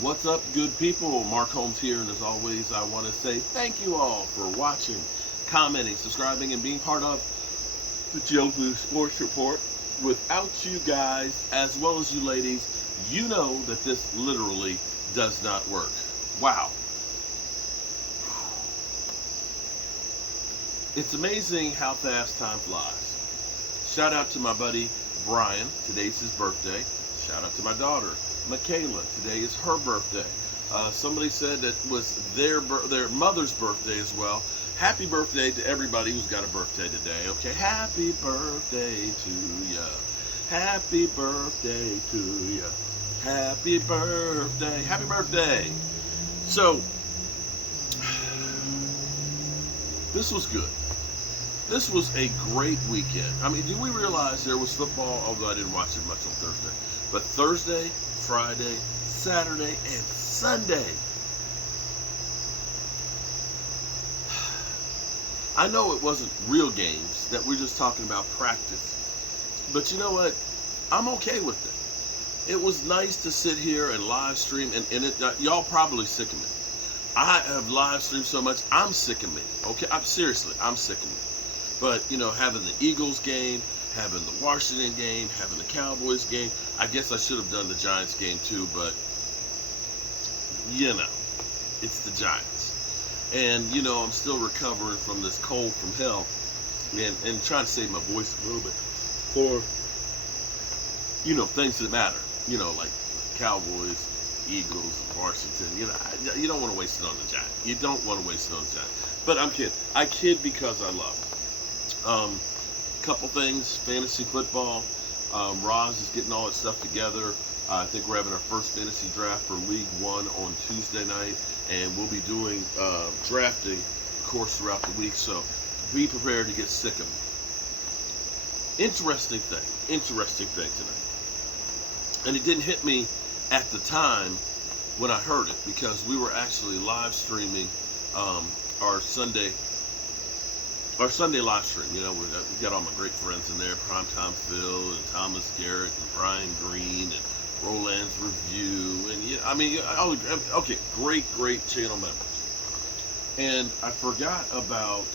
What's up, good people? Mark Holmes here, and as always, I want to say thank you all for watching, commenting, subscribing, and being part of the Joe Blue Sports Report. Without you guys, as well as you ladies, you know that this literally does not work. Wow. It's amazing how fast time flies. Shout out to my buddy Brian. Today's his birthday. Shout out to my daughter Michaela. Today is her birthday. Somebody said that was their mother's birthday as well. Happy birthday to everybody who's got a birthday today. Okay, happy birthday to ya. Happy birthday to ya. Happy birthday. Happy birthday. So, this was good. This was a great weekend. I mean, do we realize there was football? Although I didn't watch it much on Thursday. But Thursday, Friday, Saturday, and Sunday. I know it wasn't real games, that we're just talking about practice. But you know what? I'm okay with it. It was nice to sit here and live stream, and y'all probably sick of me. I have live streamed so much, I'm sick of me. Okay, I'm sick of me. But, you know, having the Eagles game, having the Washington game, having the Cowboys game, I guess I should have done the Giants game too, but, you know, it's the Giants. And, you know, I'm still recovering from this cold from hell and trying to save my voice a little bit for, you know, things that matter. You know, like Cowboys, Eagles, Washington. You know, you don't want to waste it on the Giants. You don't want to waste it on the Giants. But I'm kidding. I kid because I love it. Couple things, fantasy football. Roz is getting all that stuff together. I think we're having our first fantasy draft for League One on Tuesday night, and we'll be doing drafting, of course, throughout the week. So be prepared to get sick of it. Interesting thing tonight. And it didn't hit me at the time when I heard it, because we were actually live streaming our Sunday live stream. You know, we got all my great friends in there, Primetime Phil and Thomas Garrett and Brian Green and Roland's Review, and I mean, okay, great channel members. And I forgot about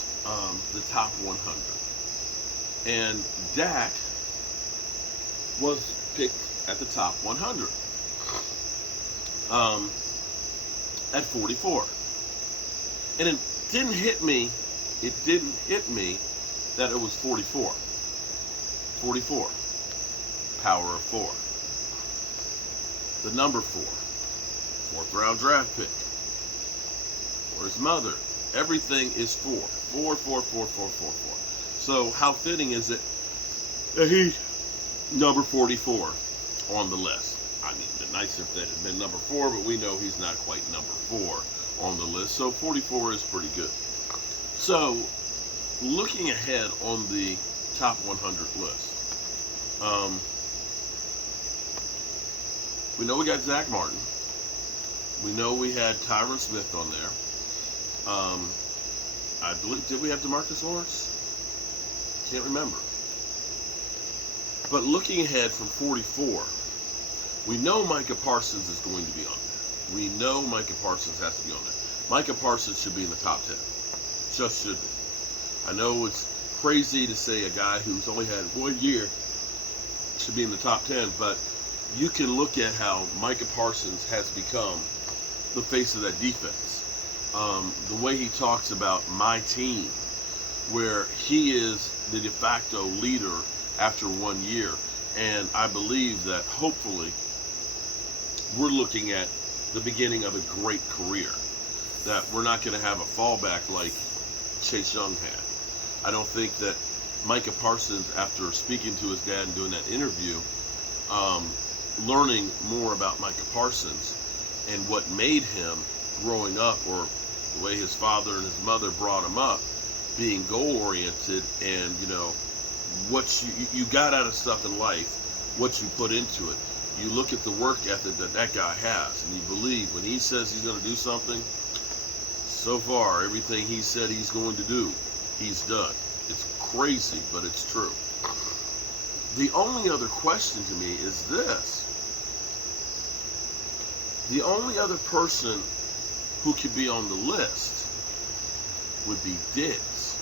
the top 100. And Dak was picked at the top 100 at 44. And it didn't hit me that it was 44. 44. Power of 4. The number 4. 4th round draft pick. For his mother. Everything is 4. 4, 4, 4, 4, 4, 4. So how fitting is it that he's number 44 on the list? I mean, it'd been nice if that had been number 4, but we know he's not quite number 4 on the list. So 44 is pretty good. So, looking ahead on the top 100 list, we know we got Zach Martin. We know we had Tyron Smith on there. I believe, did we have DeMarcus Lawrence? Can't remember. But looking ahead from 44, we know Micah Parsons is going to be on there. We know Micah Parsons has to be on there. Micah Parsons should be in the top 10. Just should be. I know it's crazy to say a guy who's only had 1 year should be in the top 10, but you can look at how Micah Parsons has become the face of that defense. The way he talks about my team, where he is the de facto leader after 1 year. And I believe that hopefully we're looking at the beginning of a great career. That we're not going to have a fallback like Chase Young had. I don't think that Micah Parsons, after speaking to his dad and doing that interview, learning more about Micah Parsons and what made him growing up, or the way his father and his mother brought him up, being goal-oriented, and, you know, what you got out of stuff in life, what you put into it. You look at the work ethic that guy has, and you believe when he says he's going to do something, so far, everything he said he's going to do, he's done. It's crazy, but it's true. The only other question to me is this. The only other person who could be on the list would be Diggs.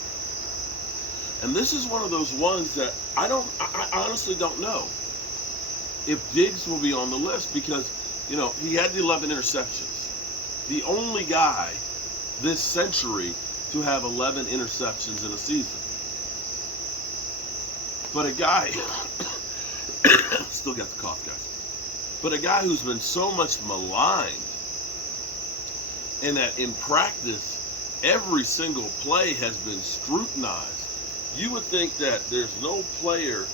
And this is one of those ones that I honestly don't know if Diggs will be on the list because, he had the 11 interceptions. The only guy this century to have 11 interceptions in a season. But a guy, still got the cough, guys. But a guy who's been so much maligned, and that in practice, every single play has been scrutinized. You would think that there's no player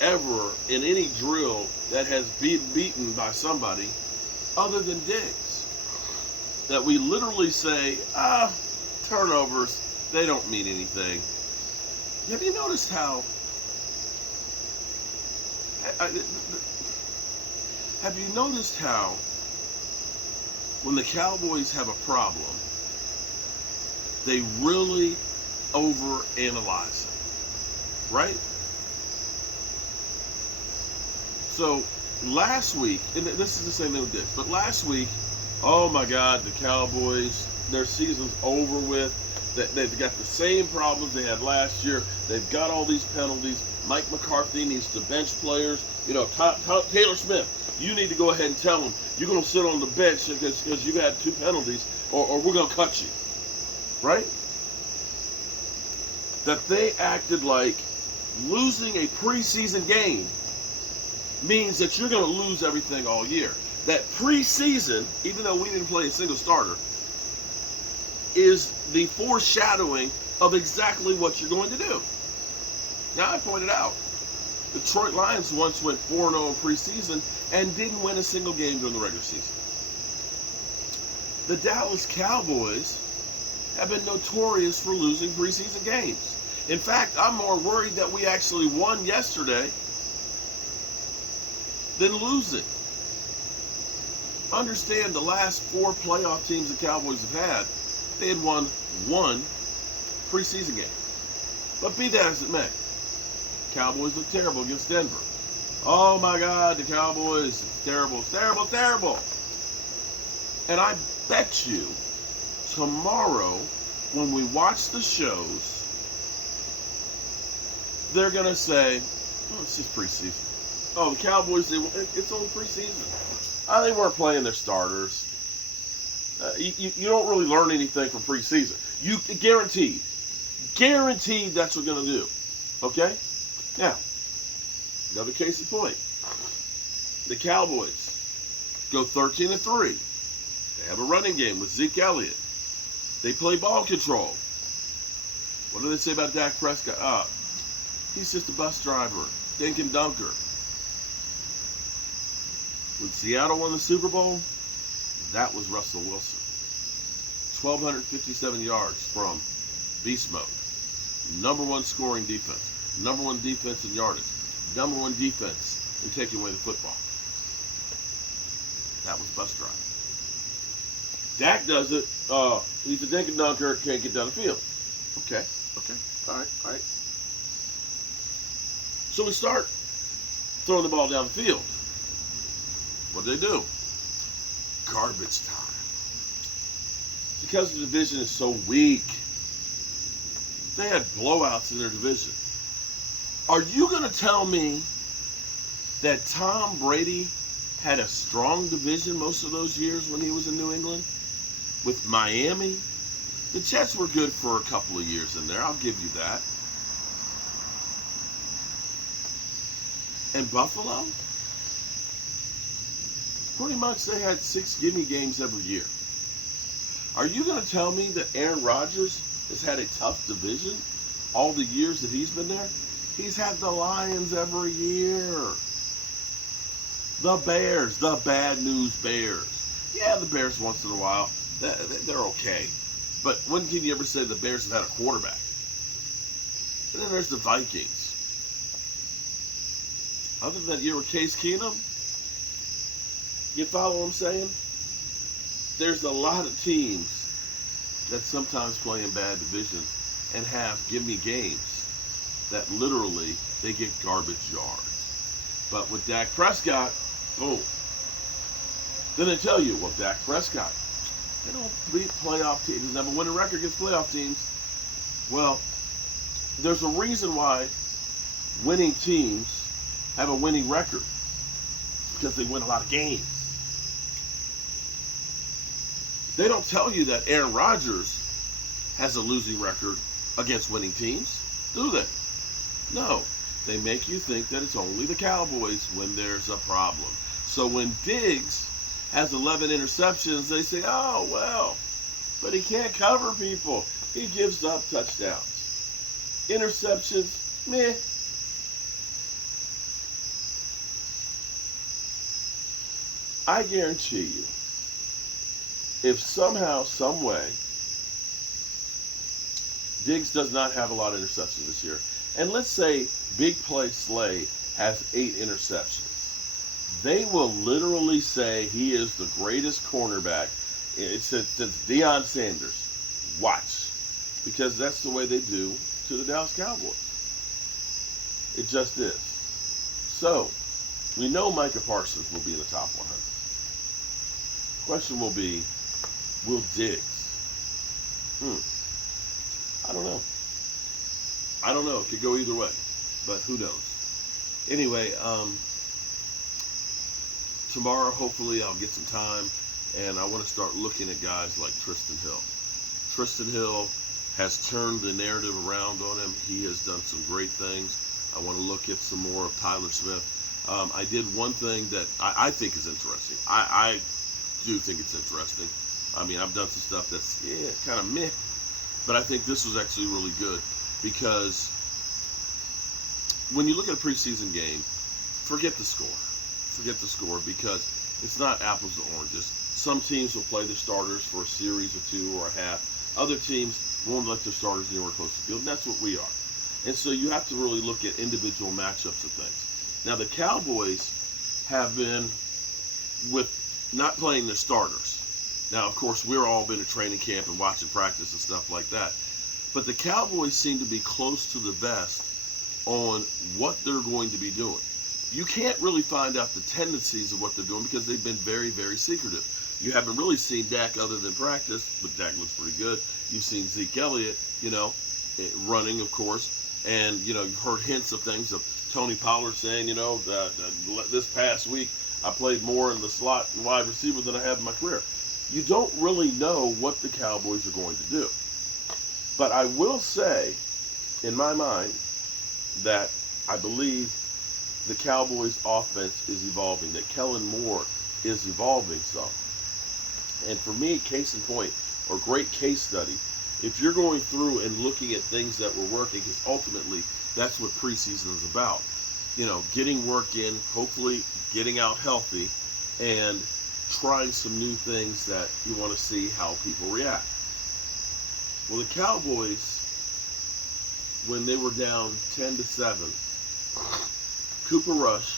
ever in any drill that has been beaten by somebody other than Diggs. That we literally say, turnovers, they don't mean anything. Have you noticed how when the Cowboys have a problem, they really overanalyze it, right? So last week, and this is the same thing with this, but last week, oh my God, the Cowboys, their season's over with. They've got the same problems they had last year. They've got all these penalties. Mike McCarthy needs to bench players. Taylor Smith, you need to go ahead and tell him you're going to sit on the bench because you've had 2 penalties or we're going to cut you. Right? That they acted like losing a preseason game means that you're going to lose everything all year. That preseason, even though we didn't play a single starter, is the foreshadowing of exactly what you're going to do. Now, I pointed out, the Detroit Lions once went 4-0 in preseason and didn't win a single game during the regular season. The Dallas Cowboys have been notorious for losing preseason games. In fact, I'm more worried that we actually won yesterday than losing. Understand the last 4 playoff teams the Cowboys have had, they had won 1 preseason game. But be that as it may, Cowboys look terrible against Denver. Oh my God, the Cowboys, it's terrible, it's terrible, it's terrible. And I bet you tomorrow when we watch the shows, they're going to say, it's just preseason. Oh, the Cowboys, it's only preseason. They weren't playing their starters. You don't really learn anything from preseason. You guaranteed that's what we're going to do. Okay? Now, another case in point. The Cowboys go 13-3. They have a running game with Zeke Elliott. They play ball control. What do they say about Dak Prescott? He's just a bus driver, dink and dunker. When Seattle won the Super Bowl, that was Russell Wilson. 1,257 yards from beast mode. Number 1 scoring defense. Number 1 defense in yardage. Number 1 defense in taking away the football. That was bus drive. Dak does it. He's a dink and dunker, can't get down the field. Okay. All right. So we start throwing the ball down the field. What do? Garbage time. Because the division is so weak, they had blowouts in their division. Are you going to tell me that Tom Brady had a strong division most of those years when he was in New England? With Miami? The Jets were good for a couple of years in there, I'll give you that. And Buffalo? Pretty much they had 6 gimme games every year. Are you going to tell me that Aaron Rodgers has had a tough division all the years that he's been there? He's had the Lions every year. The Bears, the bad news Bears. Yeah, the Bears once in a while, they're okay. But when can you ever say the Bears have had a quarterback? And then there's the Vikings. Other than that year with Case Keenum, you follow what I'm saying? There's a lot of teams that sometimes play in bad divisions and have gimme games that literally they get garbage yards. But with Dak Prescott, boom. Then they tell you, well, Dak Prescott, they don't beat playoff teams. He doesn't have a winning record against playoff teams. Well, there's a reason why winning teams have a winning record. Because they win a lot of games. They don't tell you that Aaron Rodgers has a losing record against winning teams, do they? No. They make you think that it's only the Cowboys when there's a problem. So when Diggs has 11 interceptions, they say, oh, well, but he can't cover people. He gives up touchdowns. Interceptions, meh. I guarantee you, if somehow, some way, Diggs does not have a lot of interceptions this year, and let's say Big Play Slay has 8 interceptions, they will literally say he is the greatest cornerback since Deion Sanders. Watch. Because that's the way they do to the Dallas Cowboys. It just is. So, we know Micah Parsons will be in the top 100. Question will be, will Diggs? I don't know. I don't know. It could go either way. But who knows? Anyway, tomorrow, hopefully, I'll get some time. And I want to start looking at guys like Tristan Hill. Tristan Hill has turned the narrative around on him. He has done some great things. I want to look at some more of Tyler Smith. I did one thing that I think is interesting. I do think it's interesting. I mean, I've done some stuff that's, kind of meh. But I think this was actually really good because when you look at a preseason game, forget the score. Forget the score because it's not apples to oranges. Some teams will play their starters for a series or two or a half. Other teams won't let their starters anywhere close to the field, and that's what we are. And so you have to really look at individual matchups of things. Now, the Cowboys have been with not playing their starters. Now, of course, we're all been at training camp and watching practice and stuff like that. But the Cowboys seem to be close to the vest on what they're going to be doing. You can't really find out the tendencies of what they're doing because they've been very, very secretive. You haven't really seen Dak other than practice, but Dak looks pretty good. You've seen Zeke Elliott, running, of course. And, you've heard hints of things of Tony Pollard saying, that this past week I played more in the slot and wide receiver than I have in my career. You don't really know what the Cowboys are going to do. But I will say, in my mind, that I believe the Cowboys' offense is evolving, that Kellen Moore is evolving some. And for me, case in point, or great case study, if you're going through and looking at things that were working, because ultimately that's what preseason is about. Getting work in, hopefully getting out healthy, and trying some new things that you want to see how people react. Well, the Cowboys, when they were down 10-7, Cooper Rush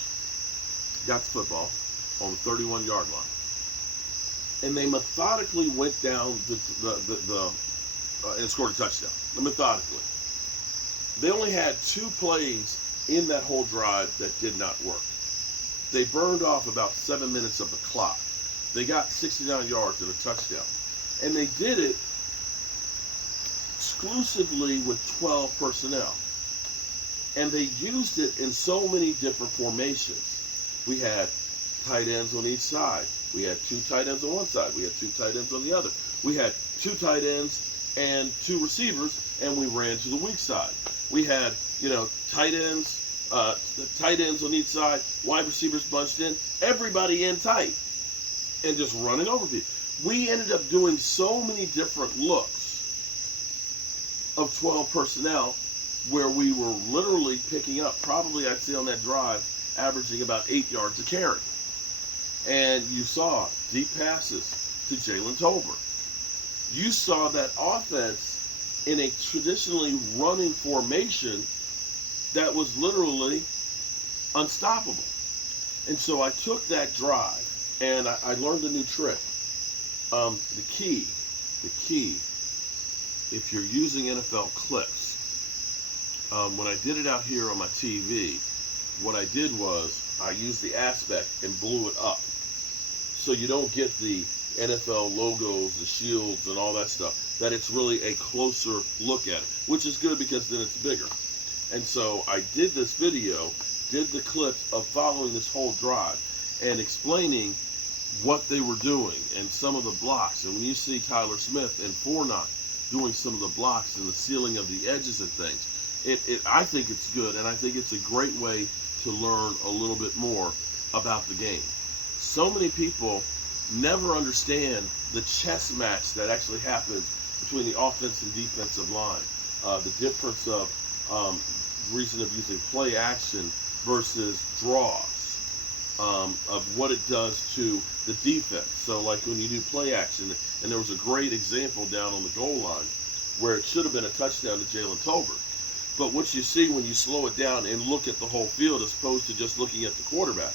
got the football on the 31-yard line. And they methodically went down and scored a touchdown. Methodically. They only had 2 plays in that whole drive that did not work. They burned off about 7 minutes of the clock. They got 69 yards and a touchdown. And they did it exclusively with 12 personnel. And they used it in so many different formations. We had tight ends on each side. We had 2 tight ends on one side. We had 2 tight ends on the other. We had 2 tight ends and 2 receivers, and we ran to the weak side. We had, tight ends on each side, wide receivers bunched in, everybody in tight, and just running over people. We ended up doing so many different looks of 12 personnel where we were literally picking up, probably I'd say on that drive, averaging about 8 yards a carry. And you saw deep passes to Jalen Tolbert. You saw that offense in a traditionally running formation that was literally unstoppable. And so I took that drive and I learned a new trick. The key, if you're using NFL clips, when I did it out here on my TV, what I did was I used the aspect and blew it up. so you don't get the NFL logos, the shields, and all that stuff. That it's really a closer look at it, which is good because then it's bigger. And so I did this video, did the clips of following this whole drive and explaining what they were doing and some of the blocks. And when you see Tyler Smith and Fournette doing some of the blocks and the sealing of the edges and things, I think it's good, and I think it's a great way to learn a little bit more about the game. So many people never understand the chess match that actually happens between the offensive and defensive line. The difference of reason of using play action versus draws, of what it does to the defense. So like when you do play action, and there was a great example down on the goal line where it should have been a touchdown to Jalen Tolbert. But what you see when you slow it down and look at the whole field as opposed to just looking at the quarterback,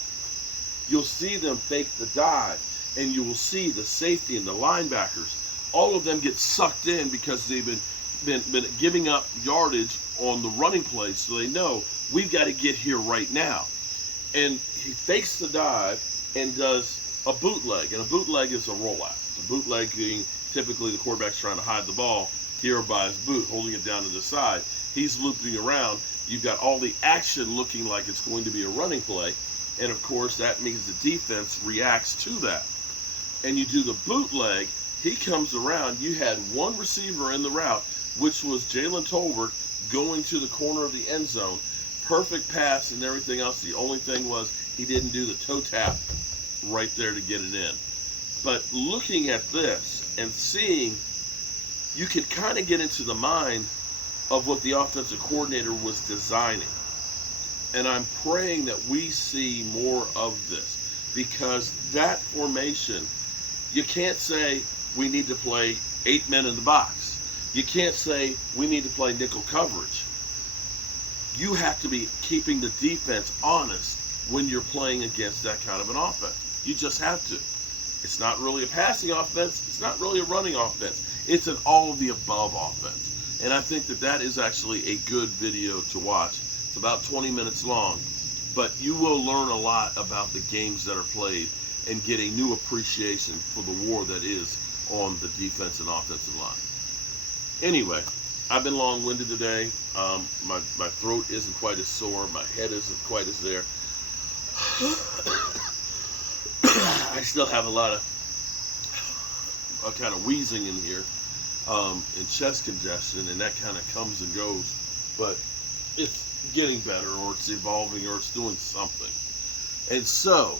you'll see them fake the dive, and you will see the safety and the linebackers, all of them get sucked in because they've been giving up yardage on the running play, so they know we've got to get here right now. And he fakes the dive and does a bootleg, and a bootleg is a rollout. The bootleg being typically the quarterback's trying to hide the ball here by his boot, holding it down to the side. He's looping around. You've got all the action looking like it's going to be a running play, and of course that means the defense reacts to that. And you do the bootleg, he comes around, you had one receiver in the route, which was Jalen Tolbert going to the corner of the end zone. Perfect pass and everything else. The only thing was he didn't do the toe tap right there to get it in. But looking at this and seeing, you can kind of get into the mind of what the offensive coordinator was designing. And I'm praying that we see more of this, because that formation, you can't say we need to play 8 men in the box. You can't say we need to play nickel coverage. You have to be keeping the defense honest when you're playing against that kind of an offense. You just have to. It's not really a passing offense. It's not really a running offense. It's an all of the above offense. And I think that that is actually a good video to watch. It's about 20 minutes long, but you will learn a lot about the games that are played and get a new appreciation for the war that is on the defense and offensive line. Anyway, I've been long-winded today. My throat isn't quite as sore. My head isn't quite as there. I still have a lot of kind of wheezing in here, and chest congestion, and that kind of comes and goes. But it's getting better, or it's evolving, or it's doing something. And so,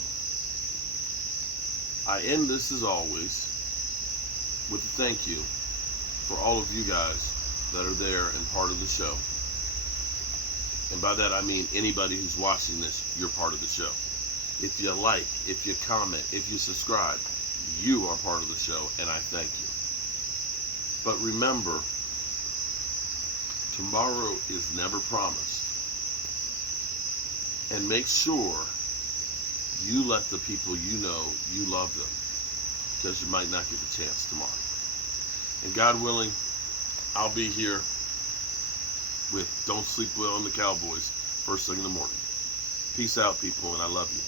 I end this as always with a thank you for all of you guys that are there and part of the show. And by that I mean anybody who's watching this, you're part of the show. If you like, if you comment, if you subscribe, you are part of the show, and I thank you. But remember, tomorrow is never promised. And make sure you let the people you know you love them, because you might not get the chance tomorrow. And God willing, I'll be here with Don't Sleep Well on the Cowboys first thing in the morning. Peace out, people, and I love you.